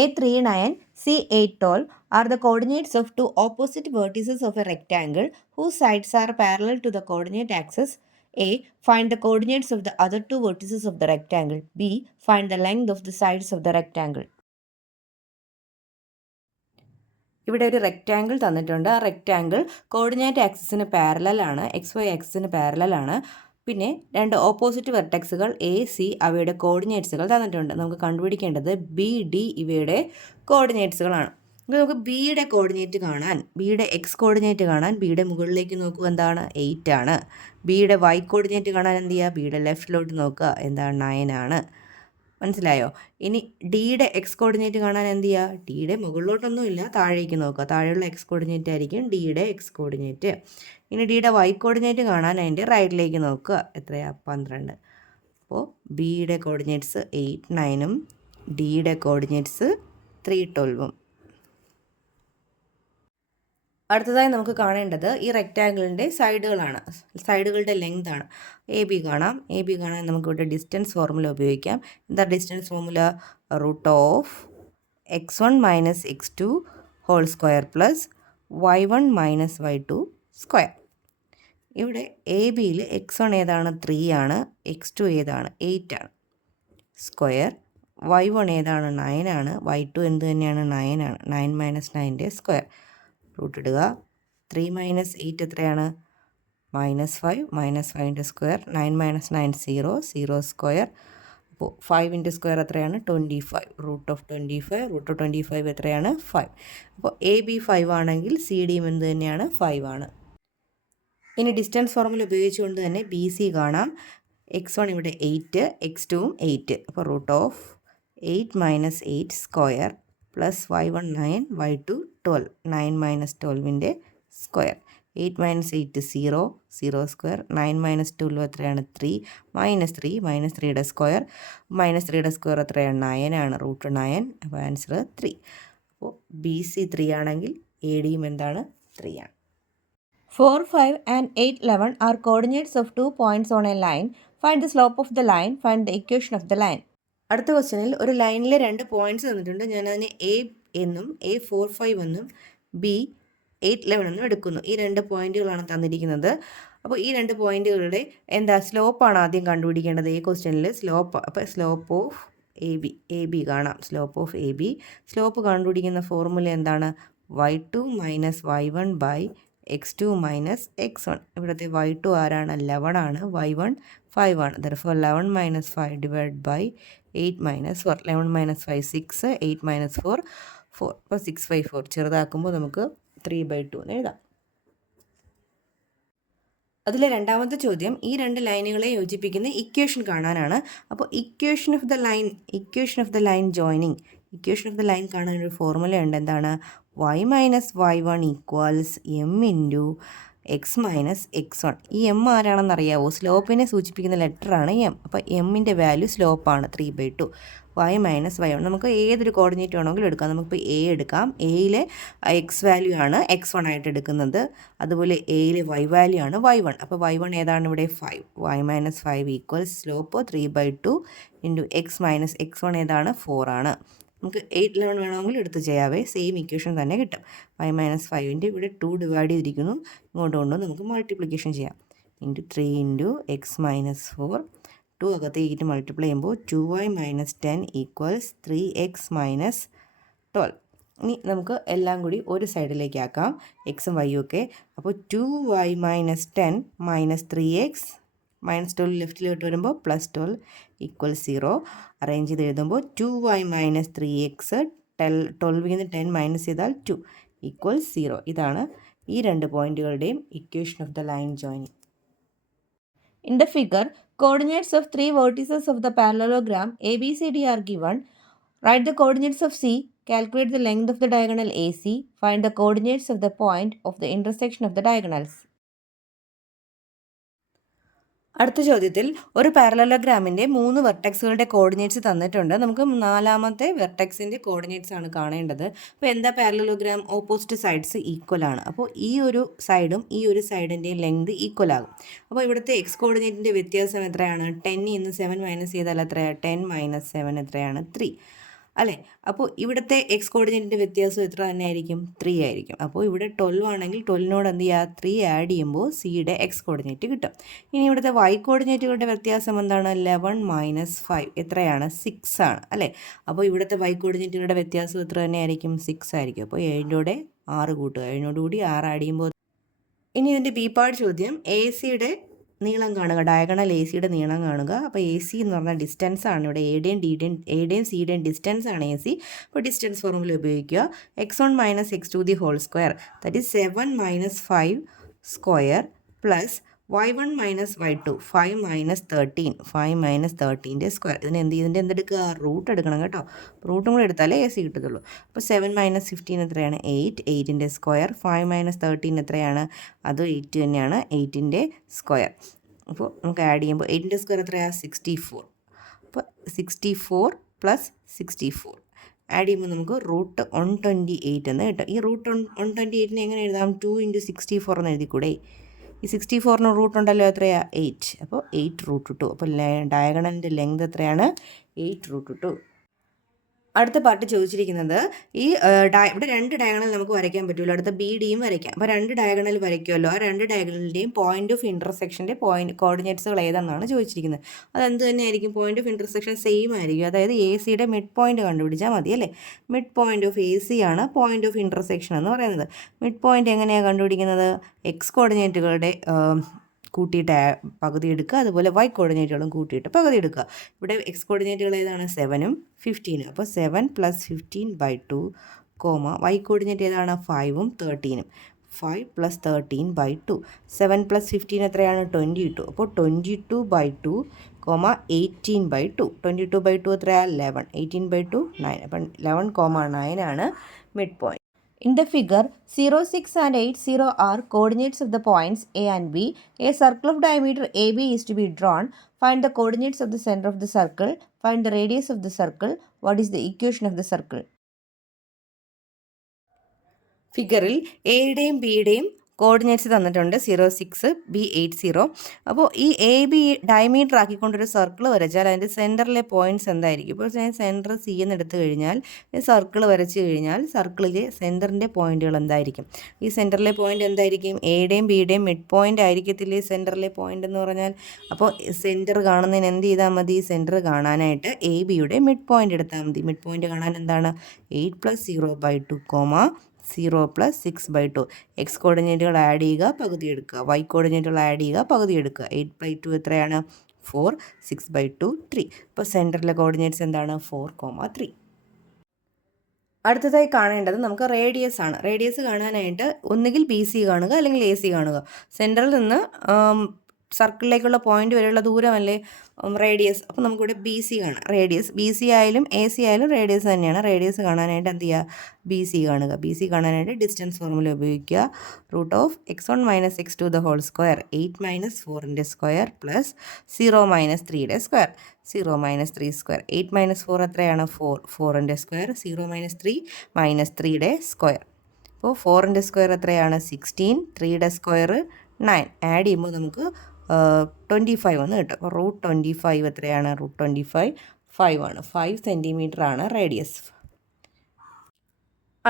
A3, 9, C8, 12 are the coordinates of two opposite vertices of a rectangle whose sides are parallel to the coordinate axis. A. Find the coordinates of the other two vertices of the rectangle. B. Find the length of the sides of the rectangle. ഇവിടെ ഒരു rectangle തന്നിട്ടുണ്ട്. ആ rectangle coordinate ആക്സിസിന് parallel ആണ്, XY ആക്സിസിന് parallel ആണ്. പിന്നെ രണ്ട് opposite വെർട്ടെക്സുകൾ A C അവയുടെ കോർഡിനേറ്റ്സുകൾ തന്നിട്ടുണ്ട്. നമുക്ക് കണ്ടുപിടിക്കേണ്ടത് ബി ഡി ഇവയുടെ കോർഡിനേറ്റ്സുകളാണ്. അപ്പോൾ നമുക്ക് ബിയുടെ കോർഡിനേറ്റ് കാണാൻ, ബിയുടെ എക്സ് കോർഡിനേറ്റ് കാണാൻ ബിയുടെ മുകളിലേക്ക് നോക്കുക, എന്താണ് 8 ആണ്. ബിയുടെ വൈ കോർഡിനേറ്റ് കാണാൻ എന്ത് ചെയ്യുക, ബിയുടെ ലെഫ്റ്റിലോട്ട് നോക്കുക, എന്താണ് 9 ആണ്. മനസ്സിലായോ? ഇനി ഡിയുടെ എക്സ് കോർഡിനേറ്റ് കാണാൻ എന്ത് ചെയ്യുക, ഡിയുടെ മുകളിലോട്ടൊന്നുമില്ല, താഴേക്ക് നോക്കുക, താഴെയുള്ള എക്സ് കോർഡിനേറ്റ് ആയിരിക്കും ഡിയുടെ എക്സ് കോർഡിനേറ്റ്. ഇനി ഡിയുടെ വൈ കോർഡിനേറ്റ് കാണാൻ അതിൻ്റെ റൈറ്റിലേക്ക് നോക്കുക, എത്രയാണ് 12. അപ്പോൾ ബിയുടെ കോർഡിനേറ്റ്സ് 8, 9ഉം ഡിയുടെ കോർഡിനേറ്റ്സ് 3, 12ഉം. അടുത്തതായി നമുക്ക് കാണേണ്ടത് ഈ റെക്റ്റാങ്കിളിൻ്റെ സൈഡുകളാണ്, സൈഡുകളുടെ ലെങ്ത് ആണ്. എ ബി കാണാം. എ ബി കാണാൻ നമുക്കിവിടെ ഡിസ്റ്റൻസ് ഫോർമുല ഉപയോഗിക്കാം. എന്താ distance formula? √(x1 - x2) whole square plus y1 - y2 square. ഇവിടെ എ ബിയിൽ x1 ഏതാണ്? 3 ആണ്. x2 ഏതാണ്? 8 ആണ്. സ്ക്വയർ y1 ഏതാണ്? 9 ആണ്. y2 എന്ത് തന്നെയാണ്? 9 ആണ്. 9 - 9ൻ്റെ സ്ക്വയർ. റൂട്ട് ഇടുക. 3 - 8 എത്രയാണ്? -5. -5ൻ്റെ സ്ക്വയർ. 9 - 9 0, 0 സ്ക്വയർ. അപ്പോൾ 5ൻ്റെ സ്ക്വയർ എത്രയാണ്? 25. √25 എത്രയാണ്? 5. അപ്പോൾ എ ബി 5 ആണെങ്കിൽ സി ഡിയും എന്ത് തന്നെയാണ്? 5 ആണ്. ഇനി ഡിസ്റ്റൻസ് ഫോർമുല ഉപയോഗിച്ചുകൊണ്ട് തന്നെ ബി സി കാണാം. x1 ഇവിടെ 8, x2ഉം 8. അപ്പോൾ √8 - 8 സ്ക്വയർ പ്ലസ് y1 9, y2 12. 9 - 12ൻ്റെ സ്ക്വയർ. 8 - 8 0, 0 സ്ക്വയർ. 9 - 12 എത്രയാണ്? 3. -3, -3യുടെ സ്ക്വയർ. -3യുടെ സ്ക്വയർ എത്രയാണ്? 9 ആണ്. √9. അപ്പോൾ ആൻസർ 3. അപ്പോൾ ബി സി 3 ആണെങ്കിൽ എ ഡിയും എന്താണ്? 3 ആണ്. 4, 5 and 8, 11 are coordinates of 2 points on a line. Find the slope of the line. Find the equation of the line. അടുത്ത ക്വസ്റ്റ്യനിൽ ഒരു ലൈനിലെ 2 പോയിൻറ്റ്സ് തന്നിട്ടുണ്ട്. ഞാനതിനെ എ എന്നും A4, 5 എന്നും B8, 11 എന്നും എടുക്കുന്നു. ഈ 2 പോയിൻറ്റുകളാണ് തന്നിരിക്കുന്നത്. അപ്പോൾ ഈ 2 പോയിൻറ്റുകളുടെ സ്ലോപ്പാണ് ആദ്യം കണ്ടുപിടിക്കേണ്ടത് ഈ ക്വസ്റ്റ്യനിൽ. സ്ലോപ്പ്, അപ്പോൾ സ്ലോപ്പ് ഓഫ് എ ബി കാണാം. Slope of A B, slope കണ്ടുപിടിക്കുന്ന ഫോർമുല എന്താണ്? y2 - y1 x2 - x1. ഇവിടുത്തെ y2 ആരാണ്? 11 ആണ്. y1 5 ആണ്. therefore 11 - 5 / 8 - 4. 11 - 5 6, 8 - 4 4. അപ്പോൾ 6/4 ചെറുതാക്കുമ്പോൾ നമുക്ക് 3/2 എന്ന് എഴുതാം. അതിലെ രണ്ടാമത്തെ ചോദ്യം ഈ 2 ലൈനുകളെ യോജിപ്പിക്കുന്ന ഇക്വേഷൻ കാണാനാണ്. അപ്പോൾ equation of the line joining, equation of the line കാണാൻ ഒരു ഫോർമുല ഉണ്ട്. എന്താണ്? y - y1 = m × x - x1. ഈ എം ആരാണെന്ന് അറിയാവോ? സ്ലോപ്പിനെ സൂചിപ്പിക്കുന്ന ലെറ്ററാണ് എം. അപ്പോൾ എമ്മിൻ്റെ വാല്യൂ സ്ലോപ്പാണ് 3/2. y - y1 നമുക്ക് ഏതൊരു കോർഡിനേറ്റ് വേണമെങ്കിലും എടുക്കാം. നമുക്കിപ്പോൾ എ എടുക്കാം. എയിലെ എക്സ് വാല്യൂ ആണ് x1 ആയിട്ട് എടുക്കുന്നത്. അതുപോലെ എയിലെ y വാല്യൂ ആണ് y1. അപ്പോൾ y1 ഏതാണ് ഇവിടെ? 5. y - 5 = സ്ലോപ്പ് 3/2 × x - x1 ഏതാണ്? 4 ആണ്. നമുക്ക് 8, 11 വേണമെങ്കിൽ എടുത്ത് ചെയ്യാവേ, സെയിം ഇക്വേഷൻ തന്നെ കിട്ടും. y - 5ൻ്റെ ഇവിടെ 2 ഡിവൈഡ് ചെയ്തിരിക്കുന്നു, ഇങ്ങോട്ട് കൊണ്ട് നമുക്ക് മൾട്ടിപ്ലിക്കേഷൻ ചെയ്യാം. 3 × x - 4. 2 അകത്തേക്ക് മൾട്ടിപ്ലൈ ചെയ്യുമ്പോൾ 2y - 10 = 3x - 12. ഇനി നമുക്ക് എല്ലാം കൂടി ഒരു സൈഡിലേക്ക് ആക്കാം, എക്സും വൈയും ഒക്കെ. അപ്പോൾ 2y - 10 - 3x -12 ലെഫ്റ്റിലോട്ട് വരുമ്പോൾ +12 = 0. അറേഞ്ച് ചെയ്ത് എഴുതുമ്പോൾ 2y - 3x 12ൽ നിന്ന് 10 മൈനസ് ചെയ്താൽ 2 = 0. ഇതാണ് ഈ 2 പോയിൻറ്റുകളുടെയും equation of the line joining. In the figure, coordinates of 3 vertices of the parallelogram ABCD are given. Write the coordinates of C. Calculate the length of the diagonal AC. Find the coordinates of the point of the intersection of the diagonals. അടുത്ത ചോദ്യത്തിൽ ഒരു പാരലലോഗ്രാമിൻ്റെ 3 വെർട്ടെക്സുകളുടെ coordinates തന്നിട്ടുണ്ട്. നമുക്ക് 4ാമത്തെ വെർട്ടെക്സിൻ്റെ coordinates ആണ് കാണേണ്ടത്. അപ്പോൾ എന്താ parallelogram? Opposite sides equal ആണ്. അപ്പോൾ ഈ ഒരു സൈഡും ഈ ഒരു സൈഡിൻ്റെയും ലെങ്ത് ഈക്വൽ ആകും. അപ്പോൾ ഇവിടുത്തെ എക്സ് കോർഡിനേറ്റിൻ്റെ വ്യത്യാസം എത്രയാണ്? 10 നിന്ന് 7 മൈനസ് ചെയ്താൽ എത്രയാണ്? 10 - 7 എത്രയാണ്? 3. അല്ലേ? അപ്പോൾ ഇവിടുത്തെ എക്സ് കോർഡിനേറ്റിൻ്റെ വ്യത്യാസം എത്ര തന്നെ ആയിരിക്കും? 3 ആയിരിക്കും. അപ്പോൾ ഇവിടെ 12 ആണെങ്കിൽ 12നോട് എന്ത് ചെയ്യുക? 3 ആഡ് ചെയ്യുമ്പോൾ സിയുടെ എക്സ് കോർഡിനേറ്റ് കിട്ടും. ഇനി ഇവിടുത്തെ വൈ കോർഡിനേറ്റുകളുടെ വ്യത്യാസം എന്താണ്? 11 മൈനസ് 5 എത്രയാണ്? 6 ആണ് അല്ലേ? അപ്പോൾ ഇവിടുത്തെ വൈ കോർഡിനേറ്റുകളുടെ വ്യത്യാസം എത്ര തന്നെ ആയിരിക്കും? 6 ആയിരിക്കും. അപ്പോൾ 7ൻ്റെ കൂടെ 6 കൂട്ടുക, 7നോട് കൂടി 6 ആഡ് ചെയ്യുമ്പോൾ. ഇനി ഇതിൻ്റെ ബി പാർട്ട് ചോദ്യം, എ സിയുടെ നീളം കാണുക, ഡയഗണൽ എ സിയുടെ നീളം കാണുക. അപ്പോൾ എ സി എന്ന് പറഞ്ഞാൽ ഡിസ്റ്റൻസ് ആണ്. ഇവിടെ എയുടെയും സിയുടെയും ഡിസ്റ്റൻസ് ആണ് എ സി. അപ്പോൾ ഡിസ്റ്റൻസ് ഫോർമുല ഉപയോഗിക്കുക. x1 minus x2 the whole square, that is 7 minus 5 square plus y1 minus y2 5 minus 13ൻ്റെ സ്ക്വയർ. ഇതിൻ്റെ എന്തെടുക്കുക? റൂട്ട് എടുക്കണം കേട്ടോ. റൂട്ടും കൂടെ എടുത്താലേ എ സി കിട്ടത്തുള്ളൂ. അപ്പോൾ 7 മൈനസ് 15 എത്രയാണ്? 8ൻ്റെ സ്ക്വയർ. 5 മൈനസ് 13 എത്രയാണ്? അത് 8 തന്നെയാണ്, 8ൻ്റെ സ്ക്വയർ. അപ്പോൾ നമുക്ക് ആഡ് ചെയ്യുമ്പോൾ 8ൻ്റെ സ്ക്വയർ എത്രയാണ്? 64. അപ്പോൾ 64 പ്ലസ് 64 ആഡ് ചെയ്യുമ്പോൾ നമുക്ക് റൂട്ട് 128 എന്ന് കിട്ടും. ഈ റൂട്ട് 128നെ എങ്ങനെ എഴുതാം? 2 × 64 എന്ന് എഴുതിക്കൂടെ? ഈ 64ന് റൂട്ട് ഉണ്ടല്ലോ, എത്രയാണ്? 8. അപ്പോൾ 8√2. അപ്പോൾ ഡയഗണലിൻ്റെ ലെങ്ത് എത്രയാണ്? 8√2. അടുത്ത പാർട്ട് ചോദിച്ചിരിക്കുന്നത് ഈ ഇവിടെ 2 ഡയഗണൽ നമുക്ക് വരയ്ക്കാൻ പറ്റുമല്ലോ, അടുത്ത ബി ഡിയും വരയ്ക്കാം. അപ്പോൾ 2 ഡയഗണൽ വരയ്ക്കുമല്ലോ, ആ 2 ഡയഗണലിൻ്റെയും പോയിന്റ് ഓഫ് ഇൻ്റർസെക്ഷൻ്റെ കോർഡിനേറ്റ്സുകൾ ഏതെന്നാണ് ചോദിച്ചിരിക്കുന്നത്. അതെന്ത് തന്നെയായിരിക്കും? പോയിന്റ് ഓഫ് ഇൻ്റർസെക്ഷൻ സെയിം ആയിരിക്കും. അതായത് എ സിയുടെ മിഡ് പോയിന്റ് കണ്ടുപിടിച്ചാൽ മതി അല്ലേ? Mid point of A C ആണ് പോയിന്റ് ഓഫ് ഇൻ്റർസെക്ഷൻ എന്ന് പറയുന്നത്. മിഡ് പോയിന്റ് എങ്ങനെയാണ് കണ്ടുപിടിക്കുന്നത്? എക്സ് കോർഡിനേറ്റുകളുടെ കൂട്ടിയിട്ട് പകുതി എടുക്കുക, അതുപോലെ വൈ കോർഡിനേറ്റുകളും കൂട്ടിയിട്ട് പകുതി എടുക്കുക. ഇവിടെ എക്സ് കോർഡിനേറ്റുകൾ ഏതാണ്? 7ഉം 15ഉം. അപ്പോൾ 7 + 15/2, വൈ കോർഡിനേറ്റ് ഏതാണ്? 5ഉം 13ഉം. 5 + 13/2. 7 + 15 എത്രയാണ്? 22. അപ്പോൾ 22/2, 18/2. 22/2 എത്രയാണ്? 11. 18/2 9. അപ്പം 11,9 ആണ് mid point. In the figure, 0, 6 and 8, 0 are coordinates of the points A and B. A circle of diameter AB is to be drawn. Find the coordinates of the center of the circle. Find the radius of the circle. What is the equation of the circle? ഫിഗറിൽ എയുടെയും ബിയുടെയും coordinates തന്നിട്ടുണ്ട്. 0, 6, B, 8, 0. അപ്പോൾ ഈ A B diameter ആക്കിക്കൊണ്ടൊരു circle വരച്ചാൽ അതിൻ്റെ സെൻറ്ററിലെ points എന്തായിരിക്കും? ഇപ്പോൾ ഞാൻ സെൻറ്റർ സി എന്ന് എടുത്തു കഴിഞ്ഞാൽ സർക്കിൾ വരച്ച് കഴിഞ്ഞാൽ സർക്കിളിലെ സെൻറ്ററിൻ്റെ പോയിൻറ്റുകൾ എന്തായിരിക്കും? ഈ സെൻറ്ററിലെ പോയിൻ്റ് എന്തായിരിക്കും? എയുടെയും ബിയുടെയും മിഡ് പോയിൻ്റ് ആയിരിക്കത്തില്ലേ സെൻറ്ററിലെ പോയിൻ്റ് എന്ന് പറഞ്ഞാൽ? അപ്പോൾ സെൻറ്റർ കാണുന്നതിന് എന്ത് ചെയ്താൽ മതി? സെൻറ്റർ കാണാനായിട്ട് എ ബിയുടെ മിഡ് പോയിൻ്റ് എടുത്താൽ മതി. മിഡ് പോയിൻ്റ് കാണാൻ എന്താണ്? 8 + 0/2, 0 + 6/2. എക്സ് കോർഡിനേറ്റുകൾ ആഡ് ചെയ്യുക, പകുതി എടുക്കുക. വൈ കോർഡിനേറ്റുകൾ ആഡ് ചെയ്യുക, പകുതി എടുക്കുക. 8/2 എത്രയാണ്? 4, 6/2 3. ഇപ്പോൾ സെൻറ്ററിലെ കോർഡിനേറ്റ്സ് എന്താണ്? 4, 3. അടുത്തതായി കാണേണ്ടത് നമുക്ക് റേഡിയസ് ആണ്. റേഡിയസ് കാണാനായിട്ട് ഒന്നുകിൽ ബി സി കാണുക അല്ലെങ്കിൽ എ സി കാണുക. സെൻറ്ററിൽ നിന്ന് സർക്കിളിലേക്കുള്ള പോയിന്റ് വരെയുള്ള ദൂരമല്ലേ റേഡിയസ്. അപ്പോൾ നമുക്കിവിടെ ബി സി കാണാം. റേഡിയസ് ബി സി ആയാലും എ സി ആയാലും റേഡിയസ് തന്നെയാണ്. റേഡിയസ് കാണാനായിട്ട് എന്ത് ചെയ്യുക? ബി സി കാണുക. ബി സി കാണാനായിട്ട് ഡിസ്റ്റൻസ് ഫോർമുല ഉപയോഗിക്കുക. √(x1 - x2) the whole square, 8 - 4ൻ്റെ സ്ക്വയർ പ്ലസ് 0 - 3യുടെ സ്ക്വയർ. 0 - 3 സ്ക്വയർ. 8 - 4 എത്രയാണ്? 4. 4ൻ്റെ സ്ക്വയർ. 0 - 3 - 3യുടെ സ്ക്വയർ. അപ്പോൾ 4ൻ്റെ സ്ക്വയർ എത്രയാണ്? 16. 3യുടെ സ്ക്വയർ 9. ആഡ് ചെയ്യുമ്പോൾ നമുക്ക് 25 എന്ന് കിട്ടും. അപ്പോൾ √25 എത്രയാണ്? √25 5 ആണ്. 5 സെൻറ്റിമീറ്റർ ആണ് റേഡിയസ്.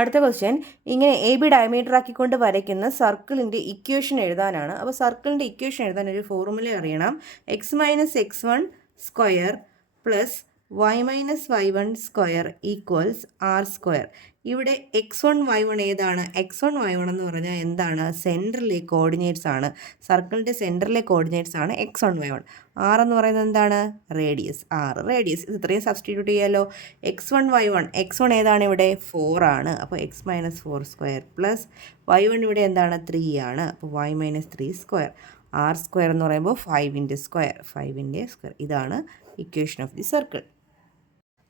അടുത്ത ക്വസ്റ്റ്യൻ, ഇങ്ങനെ എ ബി ഡയമീറ്റർ ആക്കിക്കൊണ്ട് വരയ്ക്കുന്ന സർക്കിളിൻ്റെ ഇക്വേഷൻ എഴുതാനാണ്. അപ്പോൾ സർക്കിളിൻ്റെ ഇക്വേഷൻ എഴുതാൻ ഒരു ഫോർമുല അറിയണം. x - x1 square plus y - y1 square equals r square. ഇവിടെ x1 y1 ഏതാണ്? x1 y1 എന്ന് പറഞ്ഞാൽ എന്താണ്? സെൻറ്ററിലെ കോർഡിനേറ്റ്സ് ആണ്. സർക്കിളിൻ്റെ സെൻറ്ററിലെ കോർഡിനേറ്റ്സ് ആണ് x1 y1. r എന്ന് പറയുന്നത് എന്താണ്? റേഡിയസ്. r radius. ഇത് ഇത്രയും സബ്സ്റ്റിറ്റ്യൂട്ട് ചെയ്യാമല്ലോ. x1 y1, x1 ഏതാണ് ഇവിടെ? 4 ആണ്. അപ്പോൾ x - 4 സ്ക്വയർ പ്ലസ് y1 ഇവിടെ എന്താണ്? 3 ആണ്. അപ്പോൾ y - 3 സ്ക്വയർ. r സ്ക്വയർ എന്ന് പറയുമ്പോൾ 5ൻ്റെ സ്ക്വയർ. 5ൻ്റെ സ്ക്വയർ. ഇതാണ് ഇക്വേഷൻ ഓഫ് ദി സർക്കിൾ.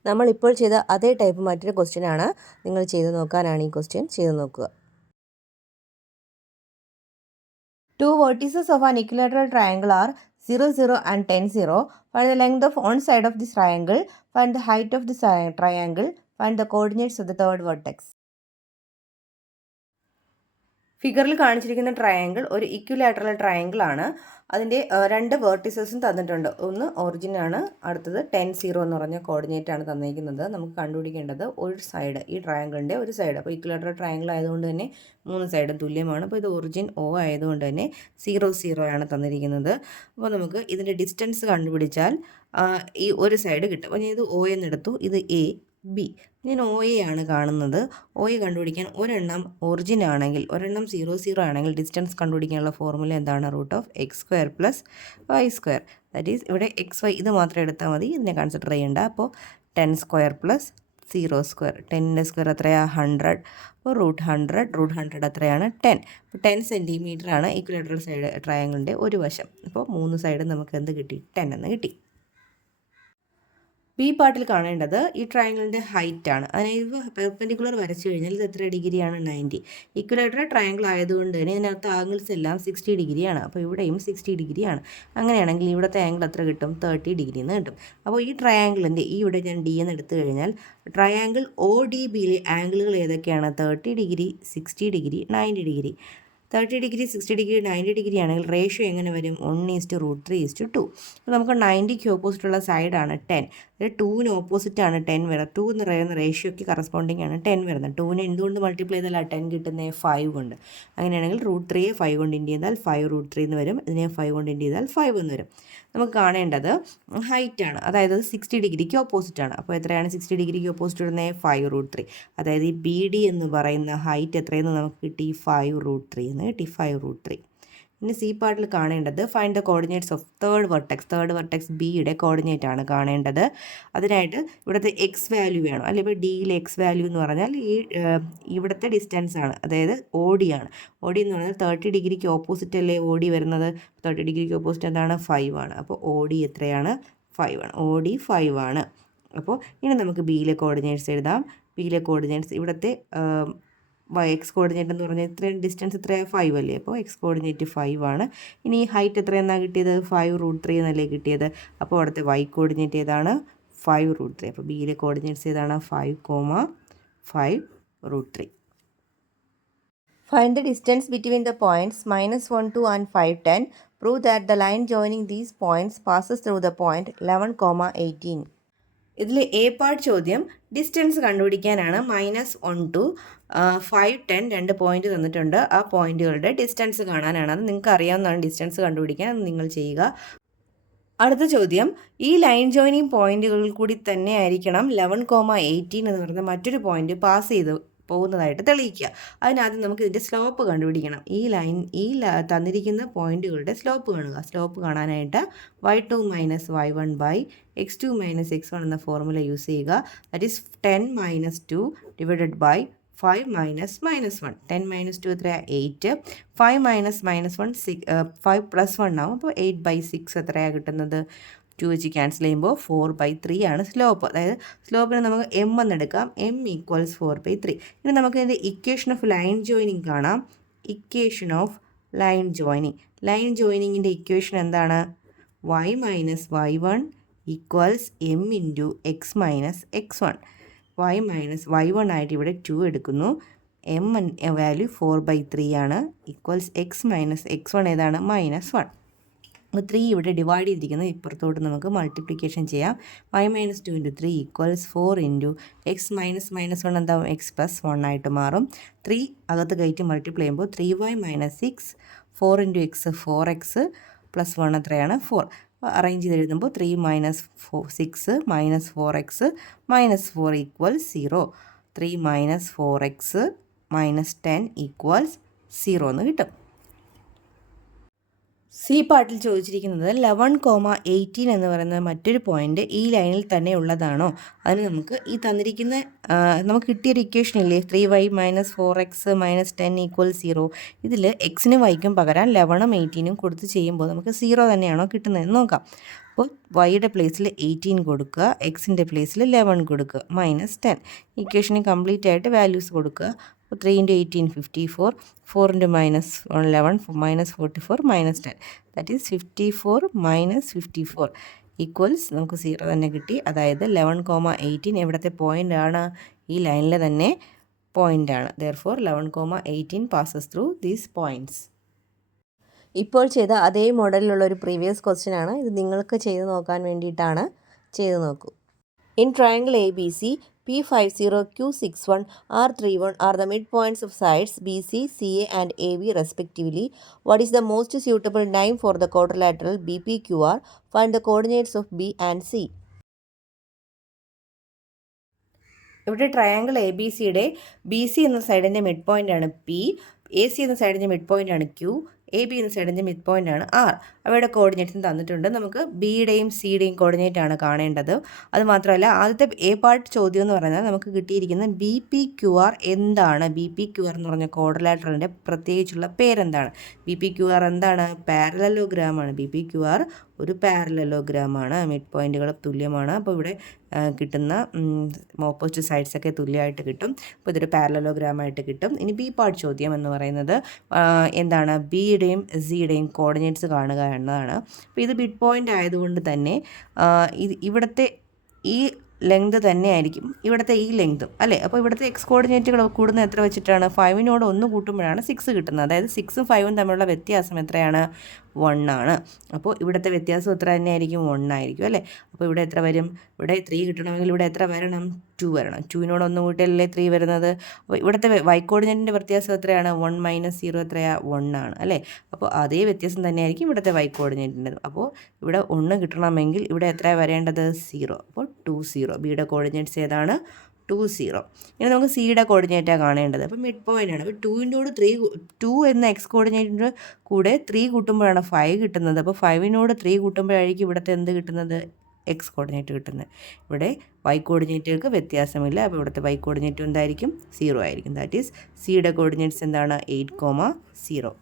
നമ്മളിപ്പോൾ ചെയ്ത അതേ ടൈപ്പ് മറ്റൊരു ക്വസ്റ്റ്യൻ ആണ്. നിങ്ങൾ ചെയ്ത് നോക്കാനാണ് ഈ ക്വസ്റ്റ്യൻ. ചെയ്ത് നോക്കുക. 2 vertices of an equilateral triangle are 0, 0 and 10, 0. Find the length of one side of this triangle. Find the height of the triangle. Find the coordinates of the third vertex. ഫിഗറിൽ കാണിച്ചിരിക്കുന്ന triangle ഒരു equilateral triangle ആണ്. അതിൻ്റെ രണ്ട് വേർട്ടിസസും തന്നിട്ടുണ്ട്. ഒന്ന് origin ആണ്, അടുത്തത് 10 0 എന്ന് പറഞ്ഞ കോർഡിനേറ്റ് ആണ് തന്നിരിക്കുന്നത്. നമുക്ക് കണ്ടുപിടിക്കേണ്ടത് ഒരു സൈഡ്, ഈ ട്രയാങ്കിളിൻ്റെ ഒരു സൈഡ്. അപ്പോൾ ഇക്വിലാറ്ററൽ ട്രയാങ്കിൾ ആയതുകൊണ്ട് തന്നെ 3 സൈഡും തുല്യമാണ്. അപ്പോൾ ഇത് ഒറിജിൻ O ആയതുകൊണ്ട് തന്നെ 0 0 ആണ് തന്നിരിക്കുന്നത്. അപ്പോൾ നമുക്ക് ഇതിൻ്റെ ഡിസ്റ്റൻസ് കണ്ടുപിടിച്ചാൽ ഈ ഒരു സൈഡ് കിട്ടും. അപ്പോൾ ഞാൻ ഇത് O എന്നെടുത്തു, ഇത് A B. ഞാൻ ഒ എ ആണ് കാണുന്നത്. ഒ എ കണ്ടുപിടിക്കാൻ ഒരെണ്ണം ഒറിജിൻ ആണെങ്കിൽ, ഒരെണ്ണം 0 0 ആണെങ്കിൽ ഡിസ്റ്റൻസ് കണ്ടുപിടിക്കാനുള്ള ഫോർമുല എന്താണ്? √(x² + y²). ദാറ്റ് ഈസ് ഇവിടെ XY ഇത് മാത്രം എടുത്താൽ മതി, ഇതിനെ കൺസിഡർ ചെയ്യേണ്ട. അപ്പോൾ 10² + 0². 10ൻ്റെ സ്ക്വയർ എത്രയാണ്? 100. അപ്പോൾ √100 എത്രയാണ്? 10. അപ്പോൾ 10 സെൻറ്റിമീറ്റർ ആണ് ഇക്വിലാറ്ററൽ സൈഡ് ട്രയാങ്കിളിൻ്റെ ഒരു വശം. അപ്പോൾ 3 സൈഡ് നമുക്ക് എന്ത് കിട്ടി? 10 എന്ന് കിട്ടി. ബി പാർട്ടിൽ കാണേണ്ടത് ഈ ട്രയാങ്കിളിൻ്റെ ഹൈറ്റ് ആണ്. അതായത് പെർപെൻഡിക്കുലർ വരച്ചു കഴിഞ്ഞാൽ ഇത് എത്ര ഡിഗ്രിയാണ്? 90. ഇക്വലാറ്ററൽ ട്രയാങ്കിൾ ആയതുകൊണ്ട് തന്നെ ഇതിനകത്ത് ആംഗിൾസ് എല്ലാം 60 ഡിഗ്രിയാണ്. അപ്പോൾ ഇവിടെയും 60 ഡിഗ്രിയാണ്. അങ്ങനെയാണെങ്കിൽ ഇവിടുത്തെ ആംഗിൾ എത്ര കിട്ടും? 30 ഡിഗ്രി എന്ന് കിട്ടും. അപ്പോൾ ഈ ട്രയാങ്കിളിൻ്റെ ഈ ഇവിടെ ഞാൻ ഡി എന്ന് എടുത്തു കഴിഞ്ഞാൽ ട്രയാങ്കിൾ ODBയിലെ ആംഗിളുകൾ ഏതൊക്കെയാണ്? 30 degree, 60 degree, 90 degree. 30 degree, 60 degree, 90 degree ആണെങ്കിൽ റേഷ്യോ എങ്ങനെ വരും? 1:√3:2. അപ്പോൾ നമുക്ക് 90ക്ക് ഓപ്പോസിറ്റുള്ള സൈഡാണ് 10. അതായത് 2ന് ഓപ്പോസിറ്റാണ് 10 വരുന്നത്. 2 എന്ന് പറയുന്ന റേഷ്യോയ്ക്ക് കറസ്പോണ്ടിങ് ആണ് 10 വരുന്നത്. 2നെ എന്തുകൊണ്ട് മൾട്ടിപ്ലൈ ചെയ്താൽ 10 കിട്ടുന്നത്? 5 കൊണ്ട്. അങ്ങനെയാണെങ്കിൽ √3യെ 5 കൊണ്ട് ഇൻഡ് ചെയ്താൽ 5√3 എന്ന് വരും. ഇതിനെ 5 കൊണ്ട് ഇൻഡ് ചെയ്താൽ 5 എന്ന് വരും. നമുക്ക് കാണേണ്ടത് ഹൈറ്റാണ്, അതായത് 60 ഡിഗ്രിക്ക് ഓപ്പോസിറ്റാണ്. അപ്പോൾ എത്രയാണ് 60 ഡിഗ്രിക്ക് ഓപ്പോസിറ്റ് വരുന്നത്? 5√3. അതായത് ഈ BD എന്ന് പറയുന്ന ഹൈറ്റ് എത്രയെന്ന് നമുക്ക് കിട്ടി? 5√3 എന്ന് കിട്ടി. 5√3. ഇനി സി പാർട്ടിൽ കാണേണ്ടത് find the coordinates of third vertex ബിയുടെ കോർഡിനേറ്റ് ആണ് കാണേണ്ടത്. അതിനായിട്ട് ഇവിടുത്തെ എക്സ് വാല്യൂ വേണം, അല്ലെങ്കിൽ ഇപ്പോൾ ഡിയിലെ എക്സ് വാല്യൂ എന്ന് പറഞ്ഞാൽ ഈ ഇവിടുത്തെ ഡിസ്റ്റൻസ് ആണ്, അതായത് OD ആണ്. OD എന്ന് പറഞ്ഞാൽ 30 ഡിഗ്രിക്ക് ഓപ്പോസിറ്റ് അല്ലേ OD വരുന്നത്? 30 ഡിഗ്രിക്ക് ഓപ്പോസിറ്റ് എന്താണ്? 5 ആണ്. അപ്പോൾ OD എത്രയാണ്? 5 ആണ്. OD 5 ആണ്. അപ്പോൾ ഇനി നമുക്ക് ബിയിലെ കോർഡിനേറ്റ്സ് എഴുതാം. ബിയിലെ കോർഡിനേറ്റ്സ് ഇവിടുത്തെ എക്സ് കോർഡിനേറ്റ് എന്ന് പറഞ്ഞാൽ ഇത്രയും ഡിസ്റ്റൻസ് എത്രയാണ്? 5 അല്ലേ? അപ്പോൾ എക്സ് കോർഡിനേറ്റ് 5 ആണ്. ഇനി ഈ ഹൈറ്റ് എത്രയെന്നാണ് കിട്ടിയത്? 5√3 എന്നല്ലേ കിട്ടിയത്. അപ്പോൾ അവിടുത്തെ വൈ കോർഡിനേറ്റ് ഏതാണ്? 5√3. അപ്പോൾ ബിയിലെ കോർഡിനേറ്റ്സ് ഏതാണ്? 5,5√3. Find the distance between the points -1, 2 and 5, 10. Prove that the line joining these points passes through the point 11, 18. ഇതിൽ എ പാർട്ട് ചോദ്യം ഡിസ്റ്റൻസ് കണ്ടുപിടിക്കാനാണ്. -1 to 5, 10 രണ്ട് പോയിന്റ് തന്നിട്ടുണ്ട്. ആ പോയിന്റുകളുടെ ഡിസ്റ്റൻസ് കാണാനാണ്. അത് നിങ്ങൾക്ക് അറിയാവുന്നതാണ്. ഡിസ്റ്റൻസ് കണ്ടുപിടിക്കാൻ നിങ്ങൾ ചെയ്യുക. അടുത്ത ചോദ്യം, ഈ ലൈൻ ജോയിനിങ് പോയിന്റുകളിൽ കൂടി തന്നെ ആയിരിക്കണം 11, 18 എന്ന് പറയുന്ന മറ്റൊരു പോയിന്റ് പാസ് ചെയ്ത് പോകുന്നതായിട്ട് തെളിയിക്കുക. അതിനാദ്യം നമുക്ക് ഇതിൻ്റെ സ്ലോപ്പ് കണ്ടുപിടിക്കണം. ഈ തന്നിരിക്കുന്ന പോയിന്റുകളുടെ സ്ലോപ്പ് കാണുക. സ്ലോപ്പ് കാണാനായിട്ട് y2 - y1 x2 - x1 എന്ന ഫോർമുല യൂസ് ചെയ്യുക. That is 10 - 2 divided by 5 - -1. 10 - 2 എത്രയാണ്? 8. 5 - -1 5 + 1 ആവും. അപ്പോൾ 8/6 എത്രയാണ് കിട്ടുന്നത്? 2 വെച്ച് ക്യാൻസൽ ചെയ്യുമ്പോൾ 4/3 ആണ് സ്ലോപ്പ്. അതായത് സ്ലോപ്പിന് നമുക്ക് m എന്നെടുക്കാം. m = 4/3. ഇനി നമുക്ക് ഇതിൻ്റെ ഇക്വേഷൻ ഓഫ് ലൈൻ ജോയിനിങ് കാണാം. ഇക്വേഷൻ ഓഫ് ലൈൻ ജോയിനിങ്ങിൻ്റെ ഇക്വേഷൻ എന്താണ്? y - y1 = m × x - x1. y - y1 ആയിട്ട് ഇവിടെ 2 എടുക്കുന്നു. m വാല്യൂ 4/3 ആണ്. = x - x1 ഏതാണ്? -1. അപ്പോൾ 3 ഇവിടെ ഡിവൈഡ് ചെയ്തിരിക്കുന്നത് ഇപ്പുറത്തോട്ട് നമുക്ക് മൾട്ടിപ്ലിക്കേഷൻ ചെയ്യാം. y - 2 × 3 = 4 × x - -1 എന്താവും? x + 1 ആയിട്ട് മാറും. 3 അകത്ത് കയറ്റി മൾട്ടിപ്ലൈ ചെയ്യുമ്പോൾ 3y - 6 4 × x 4x + 1 എത്രയാണ്? 4. അറേഞ്ച് ചെയ്ത് എഴുതുമ്പോൾ 3 - 6 - 4x - 4 = 0. 3 - 4x - 10 = 0 എന്ന് കിട്ടും. സി പാർട്ടിൽ ചോദിച്ചിരിക്കുന്നത് 11, 18 എന്ന് പറയുന്ന മറ്റൊരു പോയിന്റ് ഈ ലൈനിൽ തന്നെ ഉള്ളതാണോ? അതിന് നമുക്ക് ഈ തന്നിരിക്കുന്ന നമുക്ക് കിട്ടിയൊരു ഇക്വേഷൻ ഇല്ലേ, 3y - 4x - 10 = 0. ഇതിൽ എക്സിനും വൈക്കും പകരം 11ഉം 18ഉം കൊടുത്ത് ചെയ്യുമ്പോൾ നമുക്ക് 0 തന്നെയാണോ കിട്ടുന്നതെന്ന് നോക്കാം. അപ്പോൾ വൈയുടെ പ്ലേസിൽ 18 കൊടുക്കുക, എക്സിൻ്റെ പ്ലേസിൽ 11 കൊടുക്കുക, -10. ഇക്വേഷന് കംപ്ലീറ്റ് ആയിട്ട് വാല്യൂസ് കൊടുക്കുക. 3 × 18 54, 4 × -11 -44 -10. ദാറ്റ് ഈസ് 54 - 54 ഈക്വൽസ് നമുക്ക് 0 തന്നെ കിട്ടി. അതായത് 11, 18 എവിടുത്തെ പോയിൻ്റ് ആണ്? ഈ ലൈനിലെ തന്നെ പോയിൻ്റാണ്. Therefore 11,18 passes through these points. ഇപ്പോൾ ചെയ്ത അതേ മോഡലിലുള്ള ഒരു പ്രീവിയസ് ക്വസ്റ്റ്യൻ ആണ് ഇത്. നിങ്ങൾക്ക് ചെയ്ത് നോക്കാൻ വേണ്ടിയിട്ടാണ്. ചെയ്ത് നോക്കൂ. In triangle ABC, P50, Q61, R31 are the midpoints of sides BC, CA and AB respectively. What is the most suitable name for the quadrilateral BPQR? Find the coordinates of B and C. ഇവിടെ triangle ABC-യുടെ BC എന്ന സൈഡിൻ്റെ mid പോയിൻ്റാണ് P, AC എന്ന സൈഡിൻ്റെ mid പോയിൻ്റാണ് Q, AB എന്ന സൈഡിൻ്റെ mid പോയിൻ്റാണ് R. അവയുടെ കോർഡിനേറ്റ്സും തന്നിട്ടുണ്ട്. നമുക്ക് ബിയുടെയും സിയുടെയും കോർഡിനേറ്റ് ആണ് കാണേണ്ടത്. അതുമാത്രമല്ല ആദ്യത്തെ എ പാർട്ട് ചോദ്യം എന്ന് പറയുന്നത് നമുക്ക് കിട്ടിയിരിക്കുന്ന BPQR എന്താണ്? BPQR എന്ന് പറഞ്ഞ ക്വാഡ്രിലാറ്ററലിൻ്റെ പ്രത്യേകിച്ചുള്ള പേരെന്താണ്? BPQR എന്താണ്? പാരലലോഗ്രാമാണ്. BPQR ഒരു പാരലലോഗ്രാമാണ്. മിഡ് പോയിൻറ്റുകൾ തുല്യമാണ്. അപ്പോൾ ഇവിടെ കിട്ടുന്ന ഓപ്പോസിറ്റ് സൈഡ്സൊക്കെ തുല്യമായിട്ട് കിട്ടും. അപ്പോൾ ഇതൊരു പാരലലോഗ്രാമായിട്ട് കിട്ടും. ഇനി ബി പാർട്ട് ചോദ്യം എന്ന് പറയുന്നത് എന്താണ്? ബിയുടെയും സിയുടെയും കോർഡിനേറ്റ്സ് കാണുക എന്നതാണ്. അപ്പോൾ ഇത് മിഡ് പോയിൻ്റ് ആയതുകൊണ്ട് തന്നെ ഇവിടുത്തെ ഈ ലെങ്ത് തന്നെ ആയിരിക്കും ഇവിടുത്തെ ഈ ലെങ്തും അല്ലേ. അപ്പോൾ ഇവിടുത്തെ എക്സ് കോർഡിനേറ്റുകൾ കൂടുന്നത് എത്ര വെച്ചിട്ടാണ്? 5നോട് 1 കൂട്ടുമ്പോഴാണ് 6 കിട്ടുന്നത്. അതായത് 6ഉം 5ഉം തമ്മിലുള്ള വ്യത്യാസം എത്രയാണ്? 1 ആണ്. അപ്പോൾ ഇവിടുത്തെ വ്യത്യാസം എത്ര തന്നെ ആയിരിക്കും? 1 ആയിരിക്കും അല്ലേ. അപ്പോൾ ഇവിടെ എത്ര വരും? ഇവിടെ 3 കിട്ടണമെങ്കിൽ ഇവിടെ എത്ര വരണം? 2 വരണം. 2നോട് 1 കൂട്ടിയല്ലേ 3 വരുന്നത്. അപ്പോൾ ഇവിടുത്തെ വൈ കോർഡിനേറ്റിൻ്റെ വ്യത്യാസം എത്രയാണ്? 1 - 0 എത്രയാണ്? 1 ആണ് അല്ലേ. അപ്പോൾ അതേ വ്യത്യാസം തന്നെയായിരിക്കും ഇവിടുത്തെ വൈ കോർഡിനേറ്റിൻ്റെ. അപ്പോൾ ഇവിടെ 1 കിട്ടണമെങ്കിൽ ഇവിടെ എത്രയാണ് വരേണ്ടത്? 0. അപ്പോൾ 2 0. ബിയുടെ കോർഡിനേറ്റ്സ് ഏതാണ്? 2 0. ഇനി നമുക്ക് സിയുടെ കോർഡിനേറ്റാണ് കാണേണ്ടത്. അപ്പോൾ മിഡ് പോയിൻ്റ് ആണ്. അപ്പോൾ 2നോട് 3 2 എന്ന എക്സ് കോർഡിനേറ്റിൻ്റെ കൂടെ 3 കൂട്ടുമ്പോഴാണ് 5 കിട്ടുന്നത്. അപ്പോൾ 5നോട് 3 കൂട്ടുമ്പോഴായിരിക്കും ഇവിടുത്തെ എന്ത് കിട്ടുന്നത്? എക്സ് കോർഡിനേറ്റ് കിട്ടുന്നത്. ഇവിടെ വൈ കോർഡിനേറ്റുകൾക്ക് വ്യത്യാസമില്ല. അപ്പോൾ ഇവിടുത്തെ വൈ കോർഡിനേറ്റ് എന്തായിരിക്കും? 0 ആയിരിക്കും. ദാറ്റ് ഈസ് സിയുടെ കോർഡിനേറ്റ്സ് എന്താണ്? 8,0.